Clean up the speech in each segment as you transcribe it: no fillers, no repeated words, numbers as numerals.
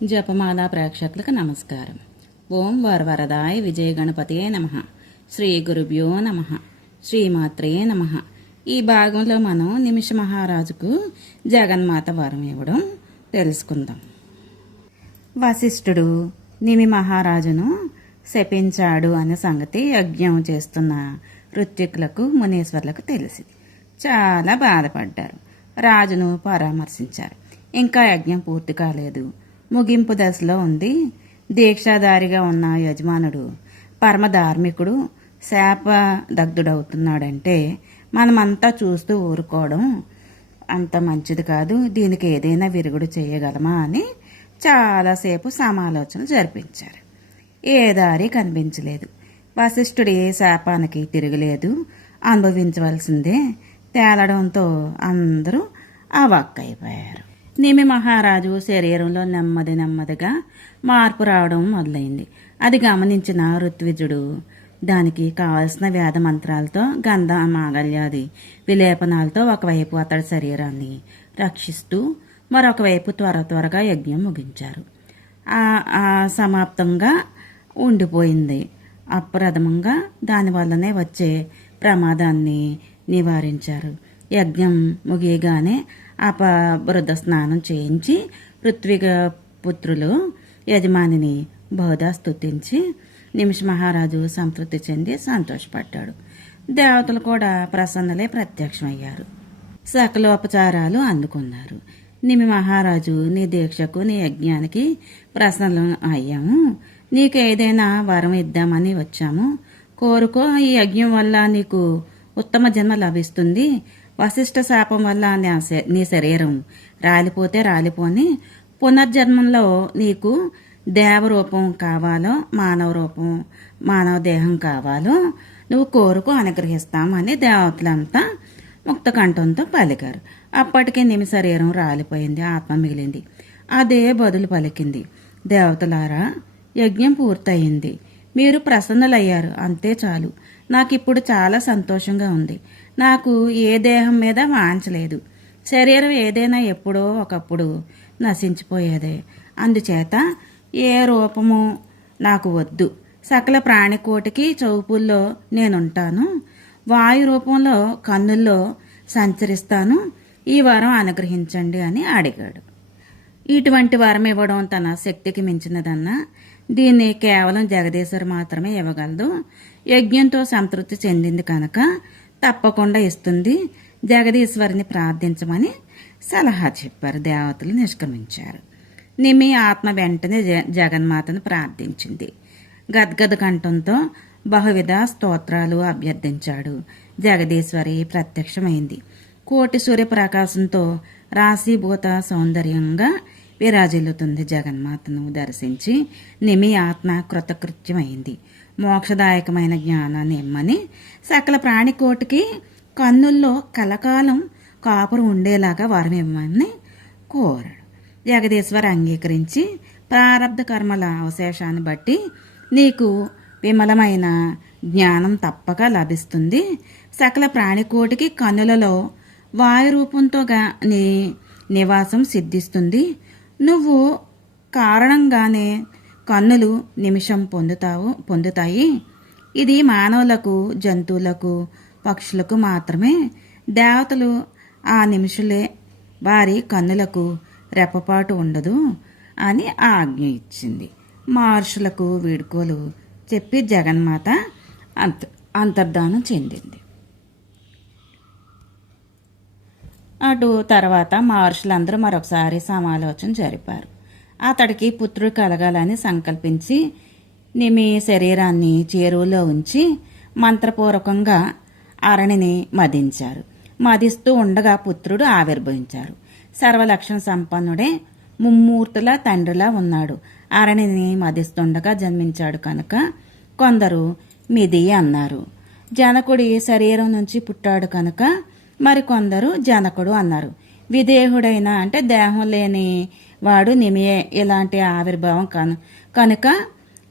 జపమాల ప్రేక్షకులకు నమస్కారం. ఓం వరవరదాయ విజయ గణపతియే నమః. శ్రీ గురుభ్యో నమః. శ్రీమాత్రే నమః. ఈ భాగంలో మనం నిమిష మహారాజుకు జగన్మాత వరం ఇవ్వడం తెలుసుకుందాం. వశిష్ఠుడు నిమి మహారాజును శపించాడు అనే సంగతి యజ్ఞం చేస్తున్న ఋత్వికులకు మునీశ్వర్లకు తెలిసింది. చాలా బాధపడ్డారు. రాజును పరామర్శించారు. ఇంకా యజ్ఞం పూర్తి కాలేదు, ముగింపు దశలో ఉంది. దీక్షాధారిగా ఉన్న యజమానుడు పరమ ధార్మికుడు శాప దగ్ధుడవుతున్నాడంటే మనమంతా చూస్తూ ఊరుకోవడం అంత మంచిది కాదు. దీనికి ఏదైనా విరుగుడు చేయగలమా అని చాలాసేపు సమాలోచనలు జరిపించారు. ఏ దారి కనిపించలేదు. వశిష్ఠుడి శాపానికి తిరగలేదు, అనుభవించవలసిందే తేలడంతో అందరూ అవాక్కైపోయారు. నిమి మహారాజు శరీరంలో నెమ్మదిగా మార్పు రావడం మొదలైంది. అది గమనించిన ఋత్విజుడు దానికి కావలసిన వేద మంత్రాలతో గంధ మాగల్యాది విలేపనాలతో ఒకవైపు అతడి శరీరాన్ని రక్షిస్తూ మరొకవైపు త్వరగా యజ్ఞం ముగించారు. సమాప్తంగా ఉండిపోయింది. అప్రథమంగా దానివల్లనే వచ్చే ప్రమాదాన్ని నివారించారు. యజ్ఞం ముగియగానే అపబృద్ధ స్నానం చేయించి ఋత్విక పుత్రులు యజమానిని బహుదా స్తుతించి నిమిష మహారాజు సంతృప్తి చెంది సంతోషపడ్డాడు. దేవతలు కూడా ప్రసన్నలే ప్రత్యక్షమయ్యారు. సకలోపచారాలు అందుకున్నారు. నిమి మహారాజు, నీ దీక్షకు నీ యజ్ఞానికి ప్రసన్నం అయ్యాము. నీకు ఏదైనా వరం ఇద్దామని వచ్చాము. కోరుకో. ఈ యజ్ఞం వల్ల నీకు ఉత్తమ జన్మ లభిస్తుంది. వశిష్ఠ శాపం వల్ల నీ శరీరం రాలిపోతే రాలిపోని పునర్జన్మంలో నీకు దేవరూపం కావాలో మానవ దేహం కావాలో నువ్వు కోరుకు అనుగ్రహిస్తామని దేవతలంతా ముక్తకంఠంతో పలికారు. అప్పటికే నిమి శరీరం రాలిపోయింది, ఆత్మ మిగిలింది. అదే బదులు పలికింది, దేవతలారా, యజ్ఞం పూర్తయింది. మీరు ప్రసన్నులయ్యారు, అంతే చాలు. నాకిప్పుడు చాలా సంతోషంగా ఉంది. నాకు ఏ దేహం మీద వాంచలేదు. శరీరం ఏదైనా ఎప్పుడో ఒకప్పుడు నశించిపోయేదే. అందుచేత ఏ రూపము నాకు వద్దు. సకల ప్రాణికోటికి చౌపుల్లో నేనుంటాను. వాయు రూపంలో కన్నుల్లో సంచరిస్తాను. ఈ వరం అనుగ్రహించండి అని అడిగాడు. ఇటువంటి వరం ఇవ్వడం తన శక్తికి మించినదన్నా దీన్ని కేవలం జగదీశ్వరు మాత్రమే ఇవ్వగలదు. యజ్ఞంతో సంతృప్తి చెందింది కనుక తప్పకుండా ఇస్తుంది. జగదీశ్వరిని ప్రార్థించమని సలహా చెప్పారు. దేవతలు నిష్క్రమించారు. నిమి ఆత్మ వెంటనే జగన్మాతను ప్రార్థించింది. గద్గద కంఠంతో బహువిధ స్తోత్రాలు అభ్యర్థించాడు. జగదీశ్వరి ప్రత్యక్షమైంది. కోటి సూర్యప్రకాశంతో రాశీభూత సౌందర్యంగా విరాజిల్లుతుంది. జగన్మాతను దర్శించి నిమి ఆత్మ కృతకృత్యమైంది. మోక్షదాయకమైన జ్ఞానాన్ని ఇమ్మని సకల ప్రాణికోటికి కన్నుల్లో కలకాలం కాపురం ఉండేలాగా వరం ఇవ్వమని కోరాడు. జగదీశ్వర్ అంగీకరించి ప్రారబ్ధ కర్మల అవశేషాన్ని బట్టి నీకు విమలమైన జ్ఞానం తప్పక లభిస్తుంది. సకల ప్రాణికోటికి కన్నులలో వాయు రూపంతో నీ నివాసం సిద్ధిస్తుంది. నువ్వు కారణంగానే కన్నులు నిమిషం పొందుతాయి. ఇది మానవులకు, జంతువులకు, పక్షులకు మాత్రమే. దేవతలు ఆ నిమిషులే. వారి కన్నులకు రెప్పపాటు ఉండదు అని ఆజ్ఞ ఇచ్చింది. మహర్షులకు వీడ్కోలు చెప్పి జగన్మాత అంతర్ధానం చెందింది. అటు తర్వాత మహర్షులందరూ మరొకసారి సమాలోచన జరిపారు. అతడికి పుత్రుడు కలగాలని సంకల్పించి నిమి శరీరాన్ని చేరువలో ఉంచి మంత్రపూర్వకంగా అరణిని మదించారు. మదిస్తూ ఉండగా పుత్రుడు ఆవిర్భవించారు. సర్వలక్షణ సంపన్నుడే, ముమ్మూర్తుల తండ్రిలా ఉన్నాడు. అరణిని మదిస్తుండగా జన్మించాడు కనుక కొందరు మిది అన్నారు. జనకుడి శరీరం నుంచి పుట్టాడు కనుక మరికొందరు జనకుడు అన్నారు. విదేహుడైన అంటే దేహం లేని వాడు నిమియే ఇలాంటి ఆవిర్భావం కనుక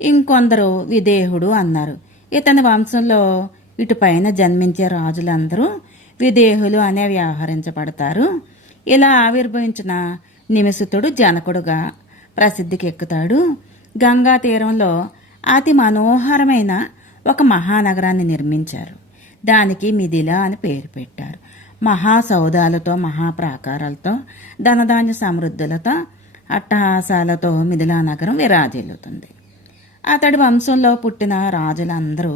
ఇంకొందరు విదేహుడు అన్నారు. ఇతని వంశంలో ఇటుపైన జన్మించే రాజులందరూ విదేహులు అనే వ్యవహరించబడతారు. ఇలా ఆవిర్భవించిన నిమిషితుడు జనకుడుగా ప్రసిద్ధికి ఎక్కుతాడు. గంగా తీరంలో అతి మనోహరమైన ఒక మహానగరాన్ని నిర్మించారు. దానికి మిథిల అని పేరు పెట్టారు. మహాసౌధాలతో, మహాప్రాకారాలతో, ధనధాన్య సమృద్ధులతో, అట్టహాసాలతో మిథిలా నగరం విరాజిల్లుతుంది. అతడి వంశంలో పుట్టిన రాజులందరూ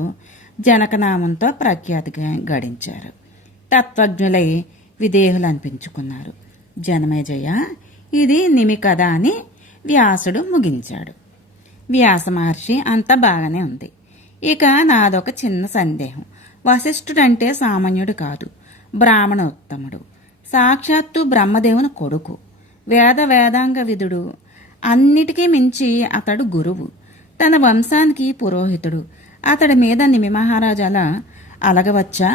జనకనామంతో ప్రఖ్యాతి గడించారు. తత్వజ్ఞులై విదేహులు అనిపించుకున్నారు. జనమేజయ, ఇది నిమి కథ అని వ్యాసుడు ముగించాడు. వ్యాస మహర్షి అంతా బాగానే ఉంది. ఇక నాదొక చిన్న సందేహం. వశిష్ఠుడంటే సామాన్యుడు కాదు, బ్రాహ్మణోత్తముడు, సాక్షాత్తు బ్రహ్మదేవుని కొడుకు, వేదాంగ విదుడు, అన్నిటికీ మించి అతడు గురువు, తన వంశానికి పురోహితుడు. అతడి మీద నిమి మహారాజు అలా అలగవచ్చా?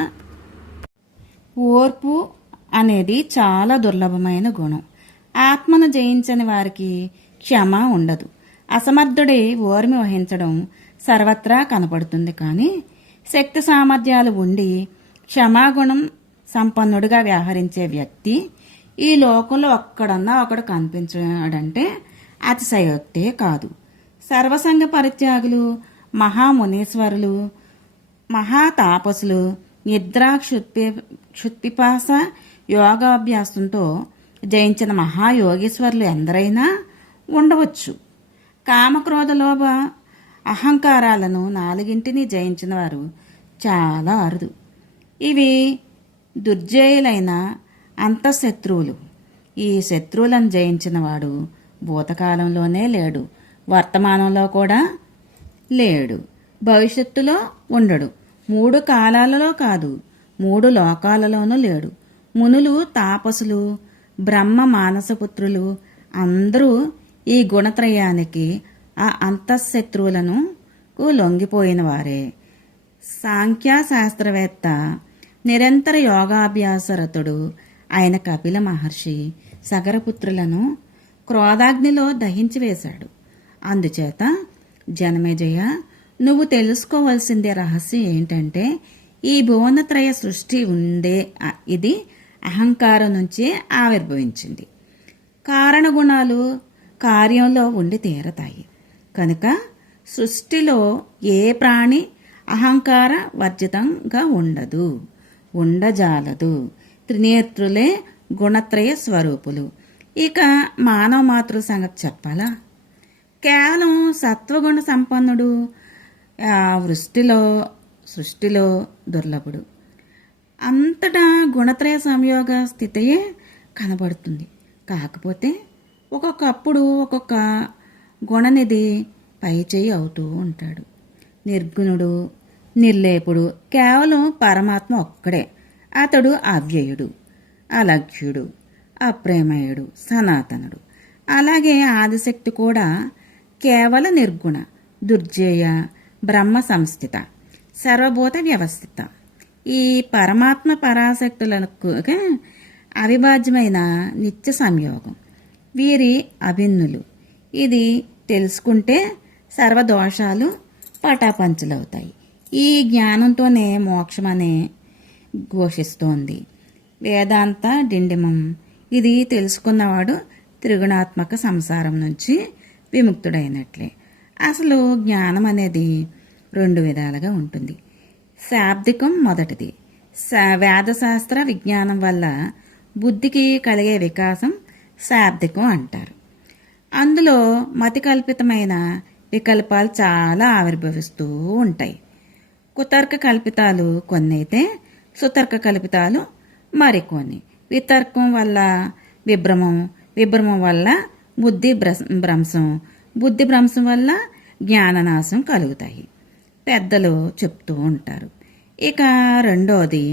ఓర్పు అనేది చాలా దుర్లభమైన గుణం. ఆత్మను జయించని వారికి క్షమ ఉండదు. అసమర్థుడి ఓర్మి వహించడం సర్వత్రా కనపడుతుంది. కానీ శక్తి సామర్థ్యాలు ఉండి క్షమాగుణం సంపన్నుడిగా వ్యవహరించే వ్యక్తి ఈ లోకంలో ఒక్కడన్నా ఒకడు కనిపించాడంటే అతిశయోక్తే కాదు. సర్వసంగ పరిత్యాగులు, మహామునీశ్వరులు, మహాతాపసులు, నిద్రా క్షుత్పిపాస యోగాభ్యాసంతో జయించిన మహాయోగీశ్వరులు ఎందరైనా ఉండవచ్చు. కామక్రోధ లోభ అహంకారాలను నాలుగింటిని జయించిన వారు చాలా అరుదు. ఇవి దుర్జయులైన అంతఃశత్రువులు. ఈ శత్రువులను జయించిన వాడు భూతకాలంలోనే లేడు, వర్తమానంలో కూడా లేడు, భవిష్యత్తులో ఉండడు. 3 కాలాలలో కాదు, 3 లోకాలలోనూ లేడు. మునులు, తాపసులు, బ్రహ్మ మానసపుత్రులు అందరూ ఈ గుణత్రయానికి, ఆ అంతఃశత్రువులను లొంగిపోయిన వారే. సాంఖ్యశాస్త్రవేత్త, నిరంతర యోగాభ్యాసరతుడు ఆయన కపిల మహర్షి సగరపుత్రులను క్రోధాగ్నిలో దహించి వేశాడు. అందుచేత జనమేజయ, నువ్వు తెలుసుకోవలసిందే రహస్యం ఏంటంటే, ఈ భువనత్రయ సృష్టి ఉందే ఇది అహంకారం నుంచే ఆవిర్భవించింది. కారణగుణాలు కార్యంలో ఉండి తీరతాయి. కనుక సృష్టిలో ఏ ప్రాణి అహంకార వర్జితంగా ఉండజాలదు. త్రినేత్రులే గుణత్రయ స్వరూపులు. ఇక మానవ మాతృ సంగతి చెప్పాలా? కేవలం సత్వగుణ సంపన్నుడు సృష్టిలో దుర్లభుడు. అంతటా గుణత్రయ సంయోగ స్థితియే కనబడుతుంది. కాకపోతే ఒక్కొక్కప్పుడు ఒక్కొక్క గుణనిధి పైచేయి అవుతూ ఉంటాడు. నిర్గుణుడు, నిర్లేపుడు కేవలం పరమాత్మ ఒక్కడే. అతడు అవ్యయుడు, అలఘ్యుడు, అప్రేమయుడు, సనాతనుడు. అలాగే ఆదిశక్తి కూడా కేవల నిర్గుణ, దుర్జేయ, బ్రహ్మ సంస్థిత, సర్వభూత వ్యవస్థిత. ఈ పరమాత్మ పరాశక్తులకు అవిభాజ్యమైన నిత్య సంయోగం. వీరి అభిన్నులు. ఇది తెలుసుకుంటే సర్వదోషాలు పటాపంచలవుతాయి. ఈ జ్ఞానంతోనే మోక్షమనే ఘోషిస్తోంది వేదాంత డిండిమం. ఇది తెలుసుకున్నవాడు త్రిగుణాత్మక సంసారం నుంచి విముక్తుడైనట్లే. అసలు జ్ఞానం అనేది 2 విధాలుగా ఉంటుంది. శాబ్దికం మొదటిది. వేదశాస్త్ర విజ్ఞానం వల్ల బుద్ధికి కలిగే వికాసం శాబ్దికం అంటారు. అందులో మతి కల్పితమైన వికల్పాలు చాలా ఆవిర్భవిస్తూ ఉంటాయి. కుతర్క కల్పితాలు కొన్ని అయితే, సుతర్క కల్పితాలు మరికొన్ని. వితర్కం వల్ల విభ్రమం, విభ్రమం వల్ల బుద్ధి భ్రంశం వల్ల జ్ఞాననాశం కలుగుతాయి పెద్దలు చెప్తూ ఉంటారు. ఇక రెండోది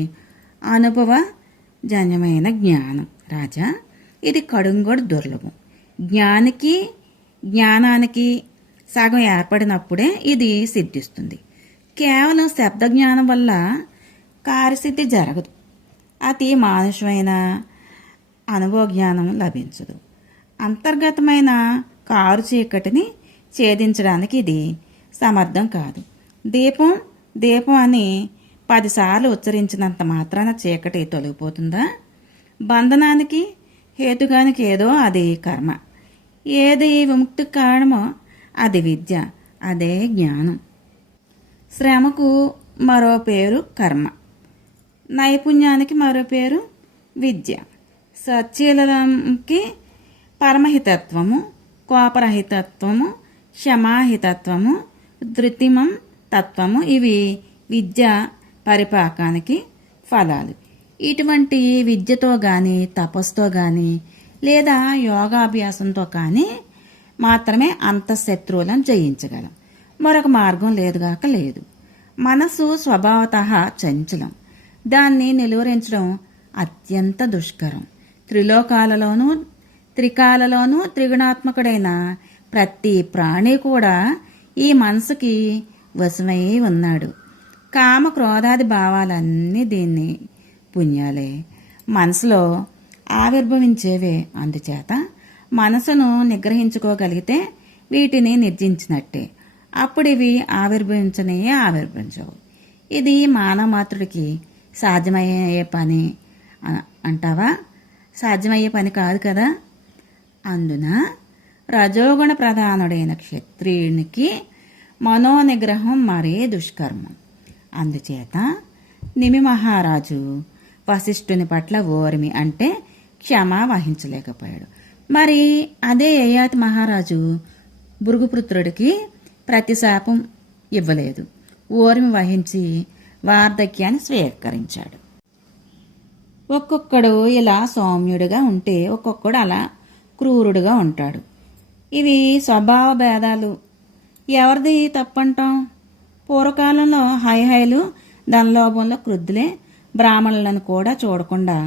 అనుభవజన్యమైన జ్ఞానం. రాజా, ఇది కడుంగొడు దుర్లభం. జ్ఞానానికి సగం ఏర్పడినప్పుడే ఇది సిద్ధిస్తుంది. కేవలం శబ్ద జ్ఞానం వల్ల కార్యసిద్ధి జరగదు. అతి మానుషమైన అనుభవ జ్ఞానం లభించదు. అంతర్గతమైన కారు చీకటిని ఛేదించడానికి ఇది సమర్థం కాదు. దీపం అని 10 సార్లు ఉచ్చరించినంత మాత్రాన చీకటి తొలగిపోతుందా? బంధనానికి హేతుగానికి ఏదో అది కర్మ. ఏది విముక్తికి కారణమో అది విద్య, అదే జ్ఞానం. శ్రమకు మరో పేరు కర్మ, నైపుణ్యానికి మరో పేరు విద్య. సచ్చీలకి పరమహితత్వము, కోపరహితత్వము, క్షమాహితత్వము, ధృతిమం తత్వము ఇవి విద్య పరిపాకానికి ఫలాలు. ఇటువంటి విద్యతో కానీ తపస్సుతో కానీ లేదా యోగాభ్యాసంతో కానీ మాత్రమే అంతఃశత్రువులను జయించగలం. మరొక మార్గం లేదుగాక లేదు. మనసు స్వభావతః చంచలం. దాన్ని నిలువరించడం అత్యంత దుష్కరం. త్రిలోకాలలోనూ త్రికాలలోనూ త్రిగుణాత్మకుడైన ప్రతి ప్రాణి కూడా ఈ మనసుకి వశమై ఉన్నాడు. కామ క్రోధాది భావాలన్నీ దీన్ని పుణ్యాలే, మనసులో ఆవిర్భవించేవే. అందుచేత మనసును నిగ్రహించుకోగలిగితే వీటిని నిర్జించినట్టే. అప్పుడు ఇవి ఆవిర్భవించవు. ఇది మానవమాత్రుడికి సాధ్యమయ్యే పని అంటావా? సాధ్యమయ్యే పని కాదు కదా. అందున రజోగుణ ప్రధానుడైన క్షత్రియునికి మనోనిగ్రహం మరీ దుష్కర్మం. అందుచేత నిమి మహారాజు వశిష్ఠుని పట్ల ఓర్మి అంటే క్షమ వహించలేకపోయాడు. మరి అదే యయాతి మహారాజు భృగుపుత్రుడికి ప్రతిశాపం ఇవ్వలేదు. ఓర్మి వహించి వార్ధక్యాన్ని స్వీకరించాడు. ఒక్కొక్కడు ఇలా సౌమ్యుడిగా ఉంటే ఒక్కొక్కడు అలా క్రూరుడుగా ఉంటాడు. ఇవి స్వభావ భేదాలు. ఎవరిది తప్పంటాం? పూర్వకాలంలో హైహైలు ధనలోభంలో క్రుద్ధులే బ్రాహ్మణులను కూడా చూడకుండా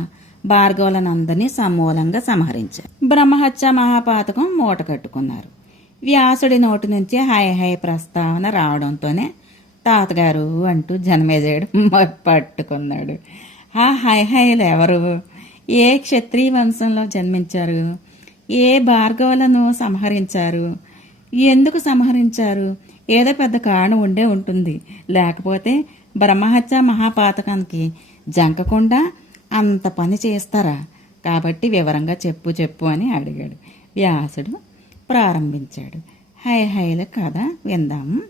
భార్గవులనందరినీ సమూలంగా సంహరించారు. బ్రహ్మహత్య మహాపాతకం మూట కట్టుకున్నారు. వ్యాసుడి నోటి నుంచి హై ప్రస్తావన రావడంతోనే తాతగారు అంటూ జనమేజయుడు పట్టుకున్నాడు. ఆ హైలు ఎవరు? ఏ క్షత్రియ వంశంలో జన్మించారు? ఏ భార్గవులను సంహరించారు? ఎందుకు సంహరించారు? ఏదో పెద్ద కారణం ఉండే ఉంటుంది. లేకపోతే బ్రహ్మహత్య మహాపాతకానికి జంకకుండా అంత పని చేస్తారా? కాబట్టి వివరంగా చెప్పు అని అడిగాడు. వ్యాసుడు ప్రారంభించాడు. హైల కథ విందాము.